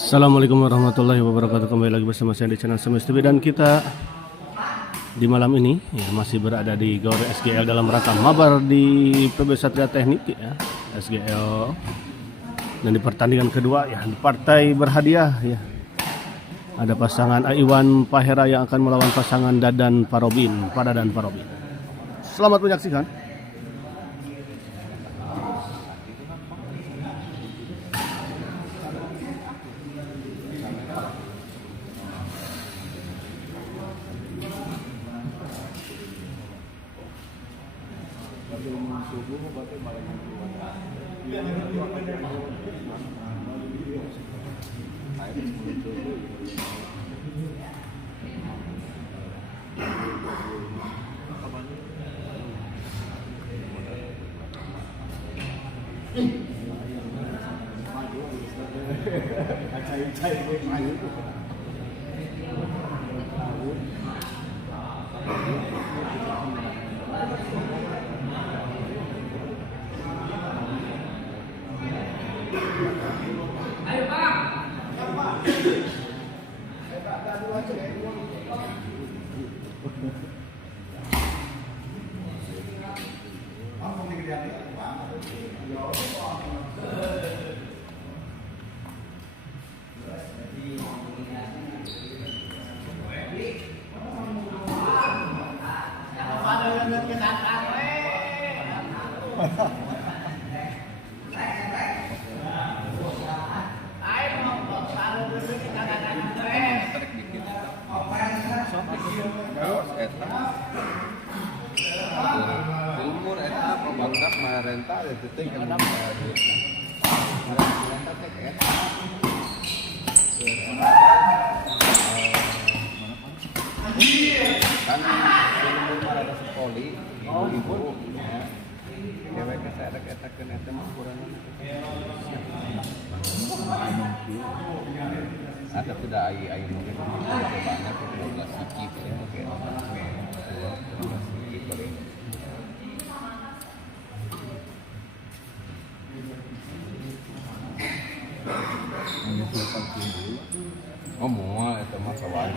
Assalamualaikum warahmatullahi wabarakatuh. Kembali lagi bersama saya di channel Semis TV, dan kita di malam ini ya, masih berada di Gor SGL dalam rangka mabar di PB Satria Teknik ya, SGL, dan di pertandingan kedua ya, di partai berhadiah ya, ada pasangan Iwan Pahera yang akan melawan pasangan Dadan Parobin. Selamat menyaksikan. Filmur eta pembangunan marenta ya titik yang kan filmur marada sekoli ibu ya kewek saya eta kena eta mah kurang ada tidak ai mungkin banyak juga sikit ya oke oh mual itu mah sawari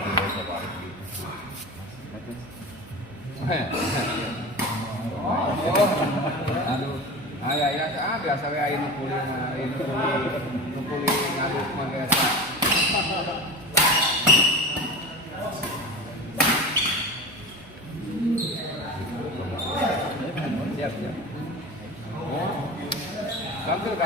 aduh ya biasa we aya nu kuli ngaduk mah biasa siap oh gantul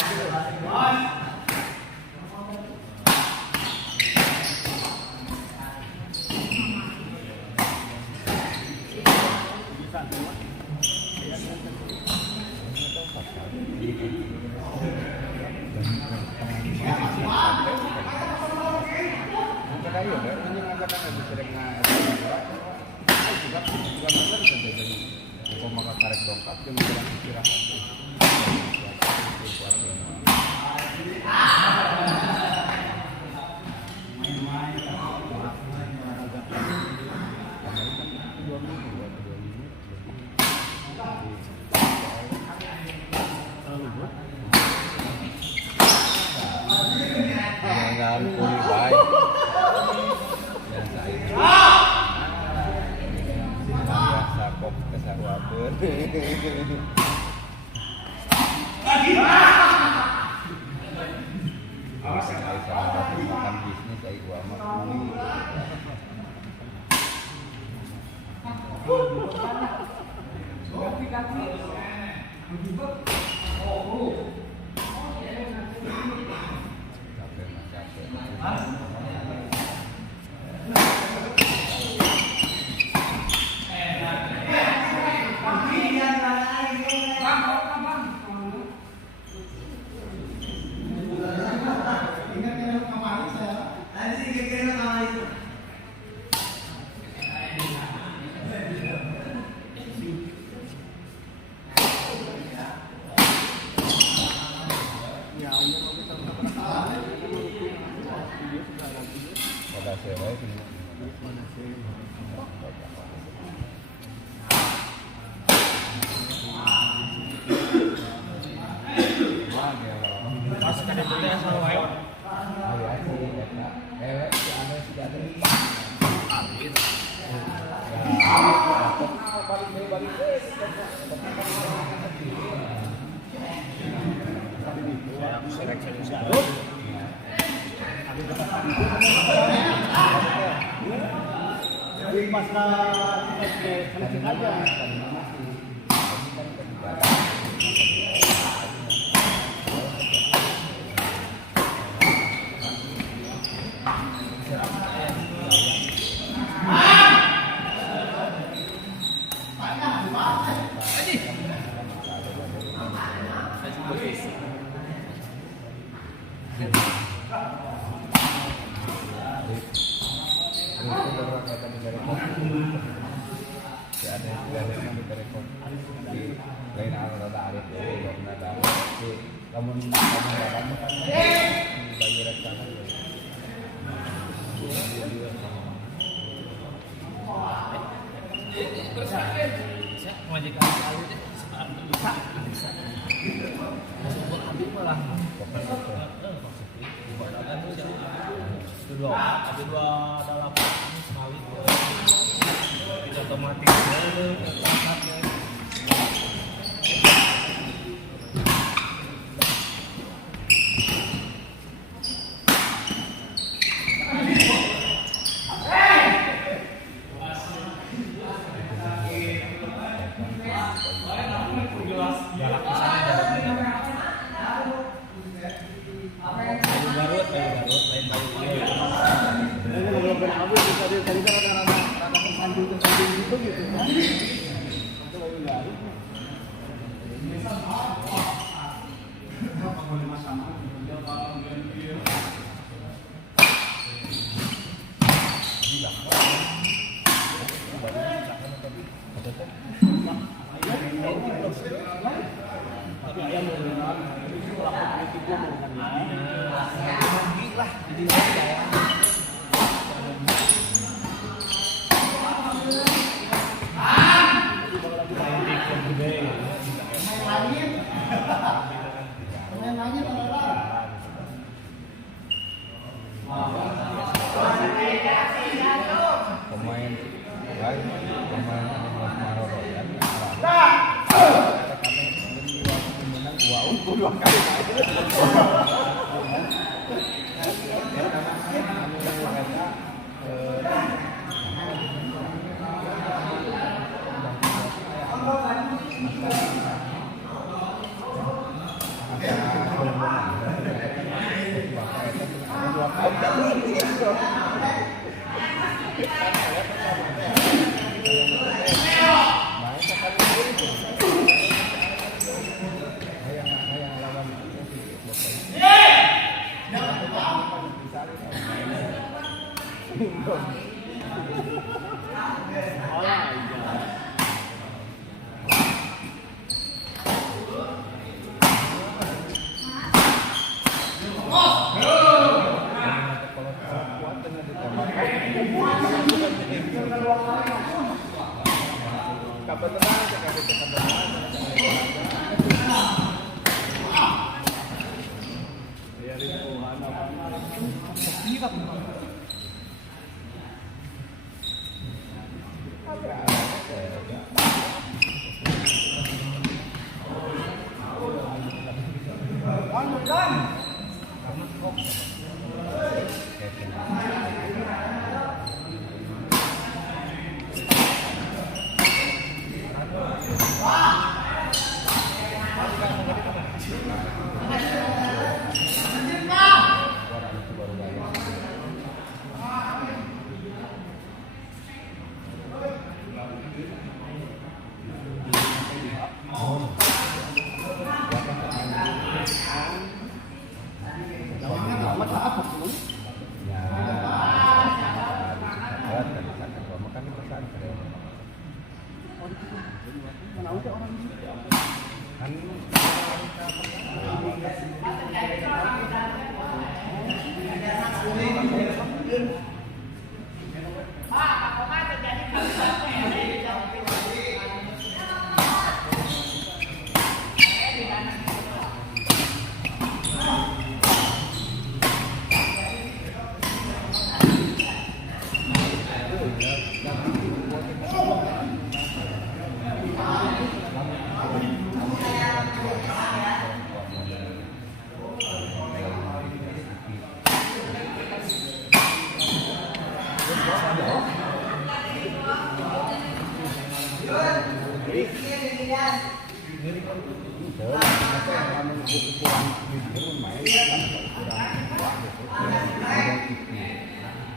ukuran turun main kan ukuran tua gitu model TV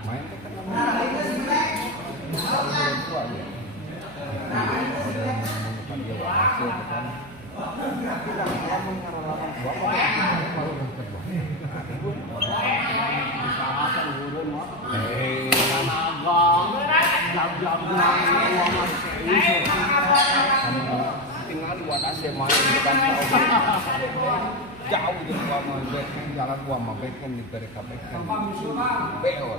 main tuh kan namanya ukuran tua ya model menemukan dia hasil kan kita kalau mengarah tua baru kedua usahakan turun mah tinggal buat AC main bukan jauh gitu gua mau backend jalan gua mau backend di dari backend beo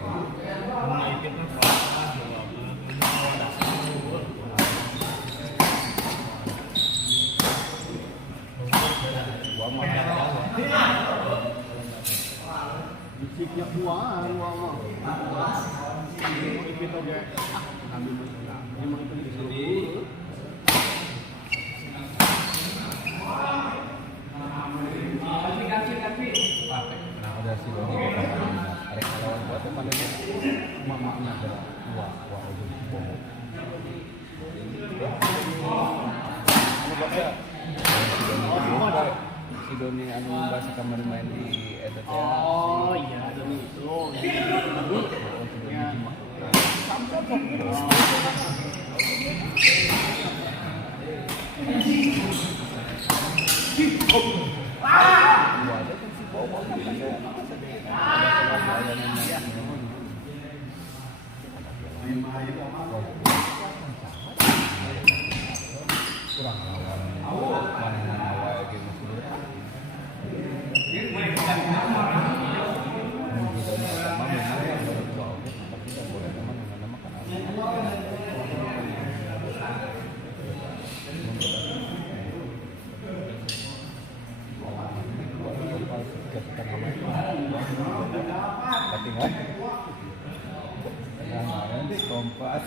gua mau bisiknya kuaan gua mah ikut aja ambil ini mau disuruh udah sih lo ada kawan buat apa lagi mamanya ada wah udah bomo si Doni anu bahasa kamar main di ETT Oh iya Doni itu ada kan si bomo kurang lawan mana awal game sudah kompas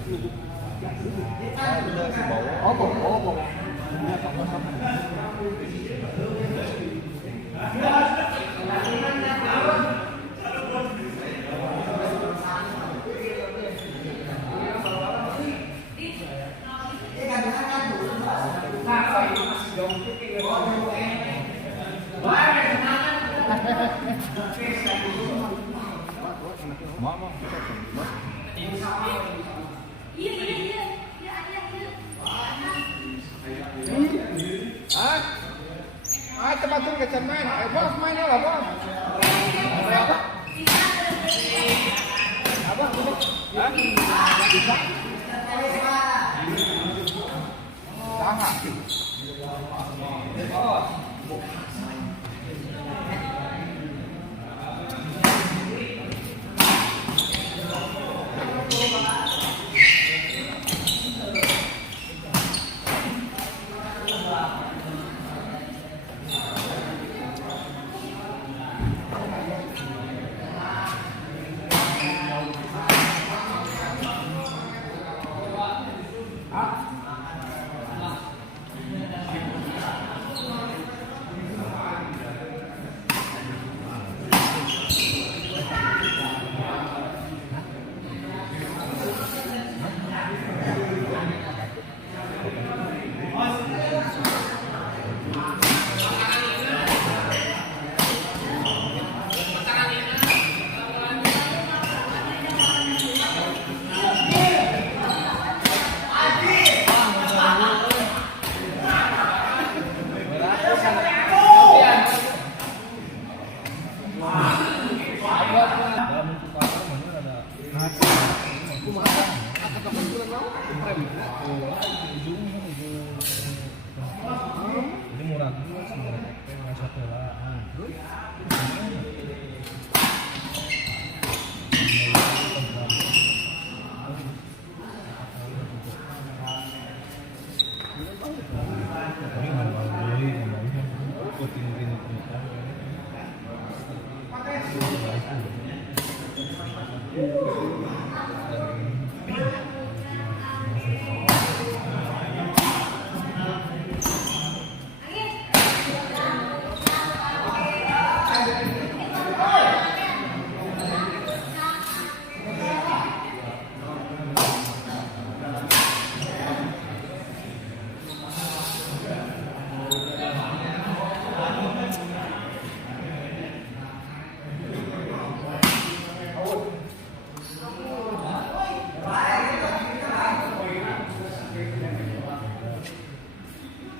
Oh, bawa. Mau. Ah, tempat tu kecan main. Bos main lah, bos. Apa? Apa? Hah? Bisa? Saha? Ini murah dulu sih, murah satu lah.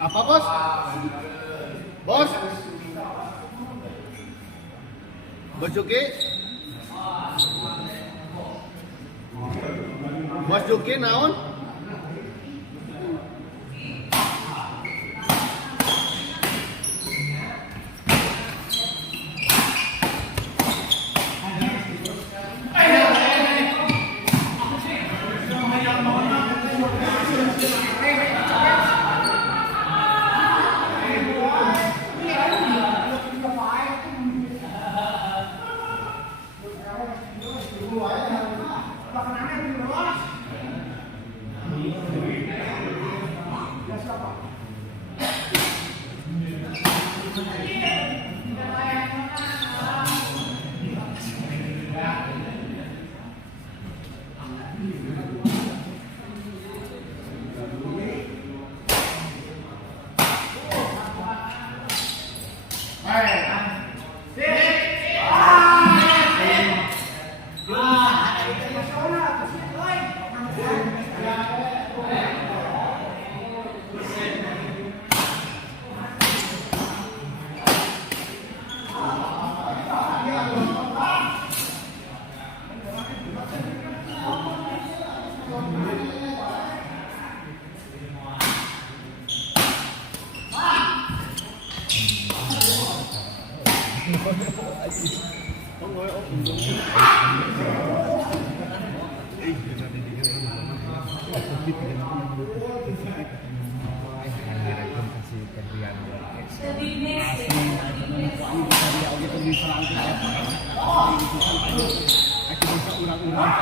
Apa bos? Bos? Bos Juki? Bos Juki naon? Aku bisa urang-urang.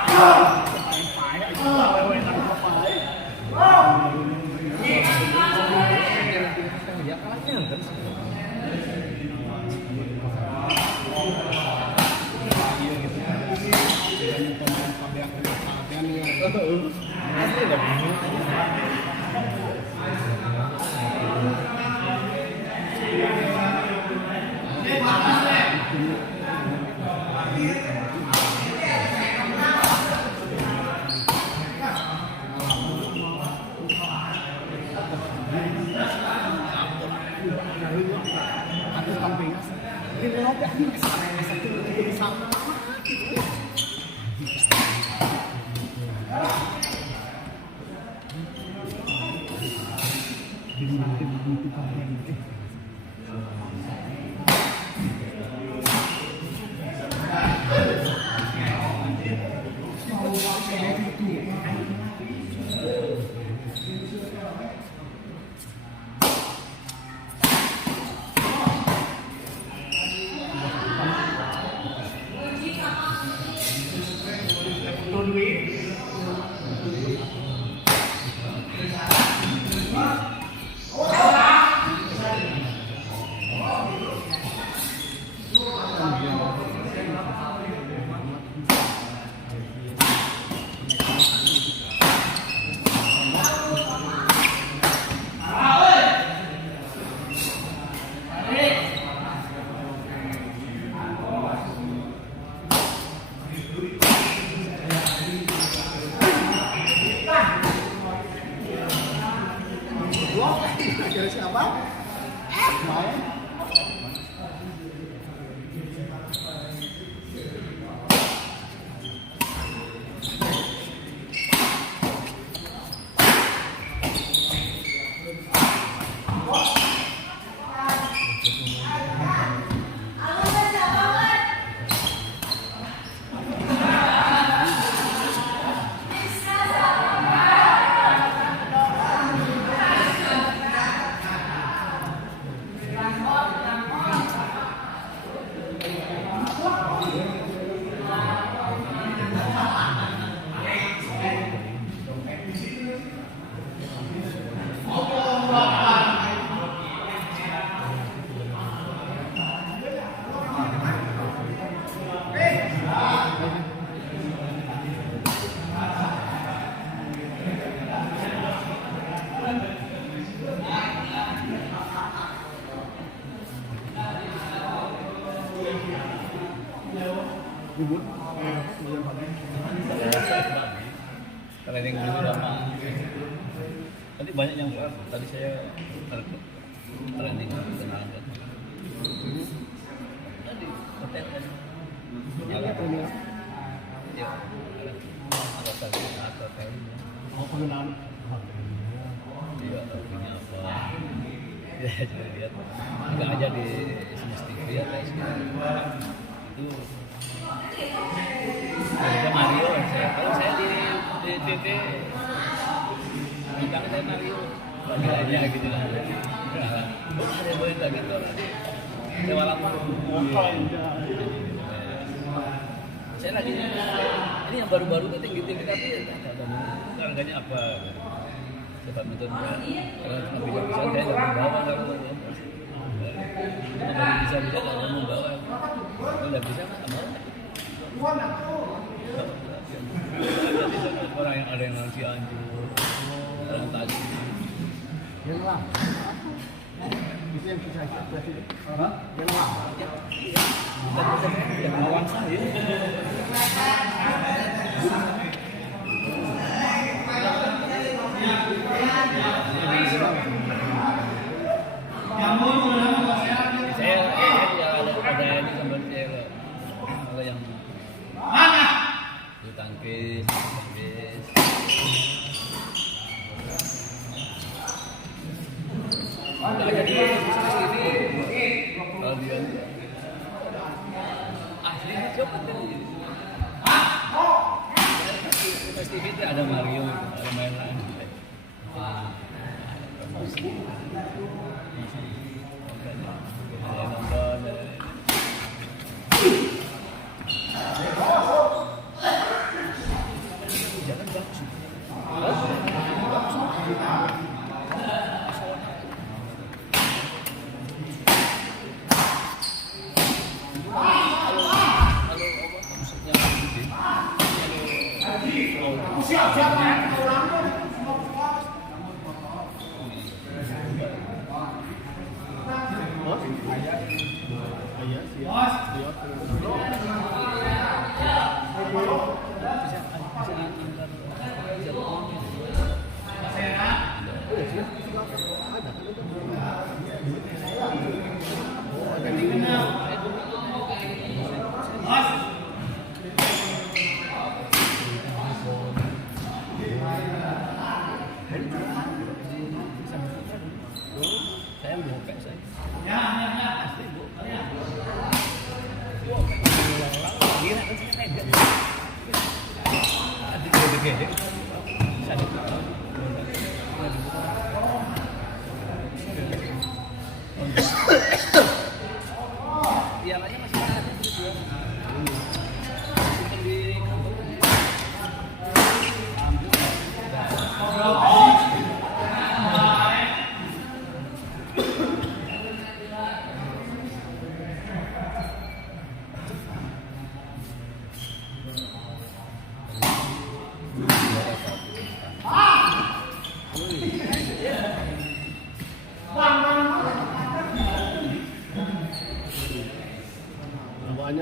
Training dulu sama tadi banyak yang tadi saya training kenalan tadi hotel tadi ada training ya ada tadi atau training mau pengenalan dia punya apa ya coba lihat nggak aja di Smith TV ya guys itu ada Mario kalau saya di TV bintang saya Mario lagi aja gitu lah ada boleh lagi tuh sewa lama saya lagi ini yang baru-baru tuh tinggi-tinggi tapi harganya apa cepat betul kalau bisa saya nggak membawa kalau bisa nggak membawa nggak bisa orang yang ada yang ngasih anjur orang tadi yang lah itu yang bisa berarti yang lah yang lawan saya ada ini sambil saya kalau yang bulu tangkis nggak jadi bisnis ini kalau dia aslinya siapa tuh bisnis TV itu ada Mario ada main lain ada nonton siap-siap orang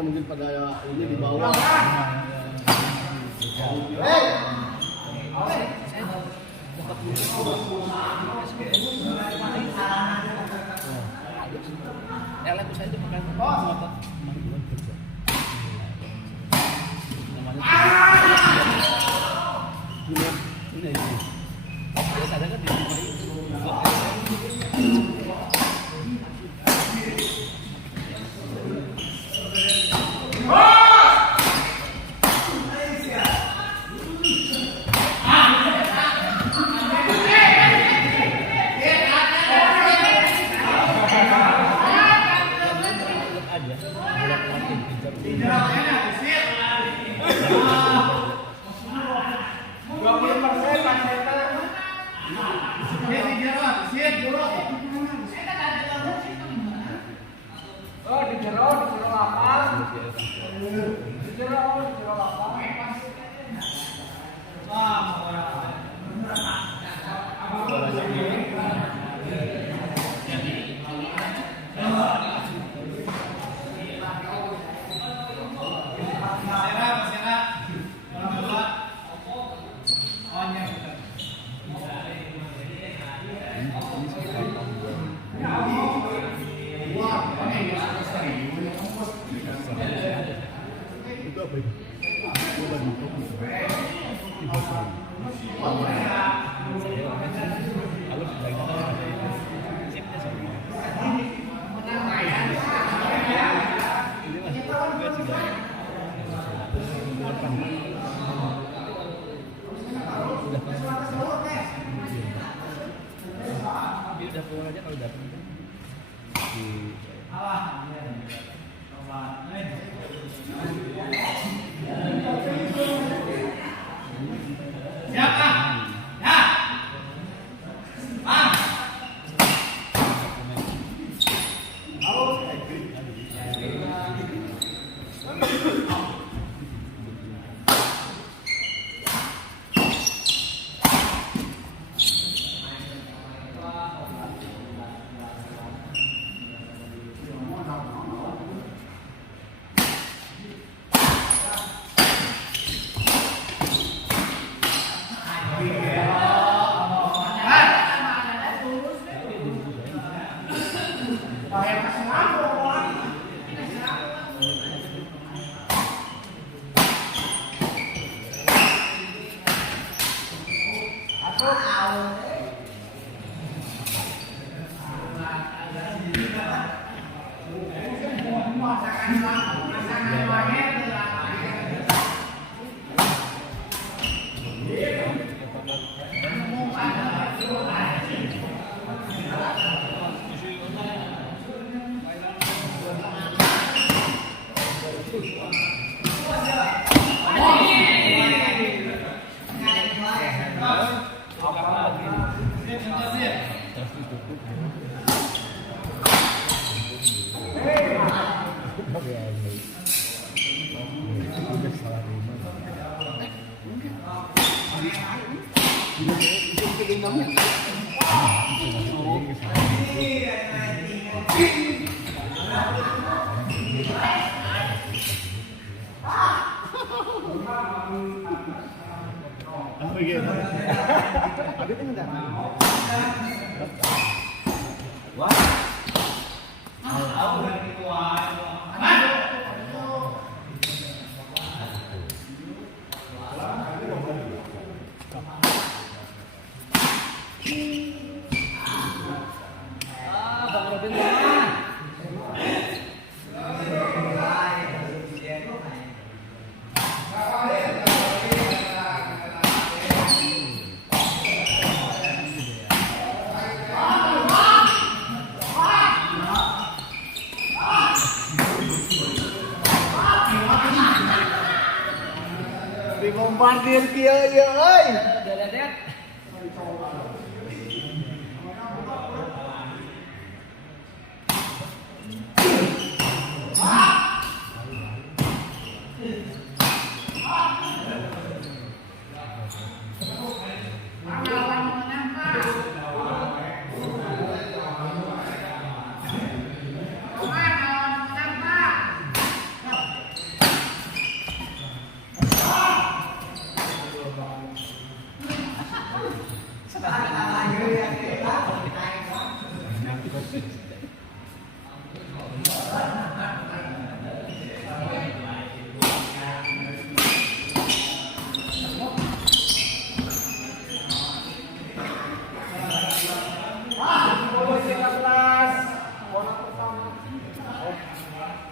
mungkin pada ini di bawah. LM saya itu pakai motor. Ini. Biasa ada kan di udah keluar aja kalau datang. Bombardir kieu ye euy.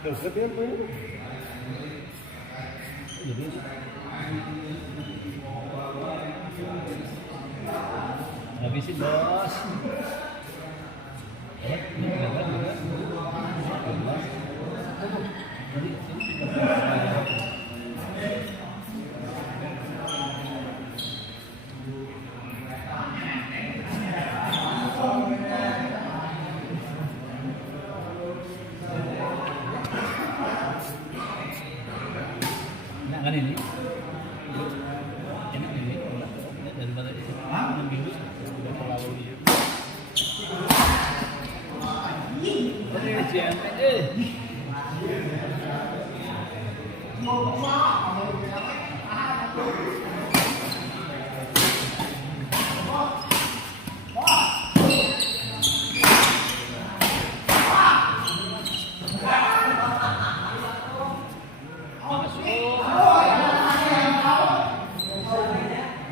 Deket ya poin. Habisin bos. Enak kan ini? Enak ini? Daripada 6 minggu sudah terlalu dia.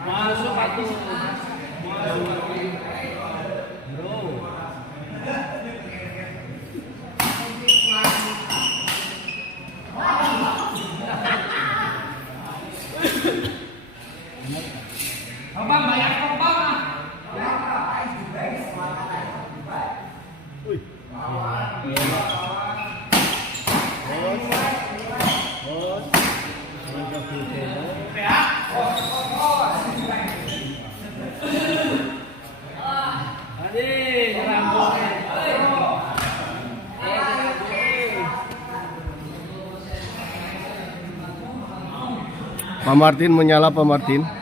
Masuk atuh. Bro. Abang bayar kompang ah. Pak Martin menyala Pak Martin.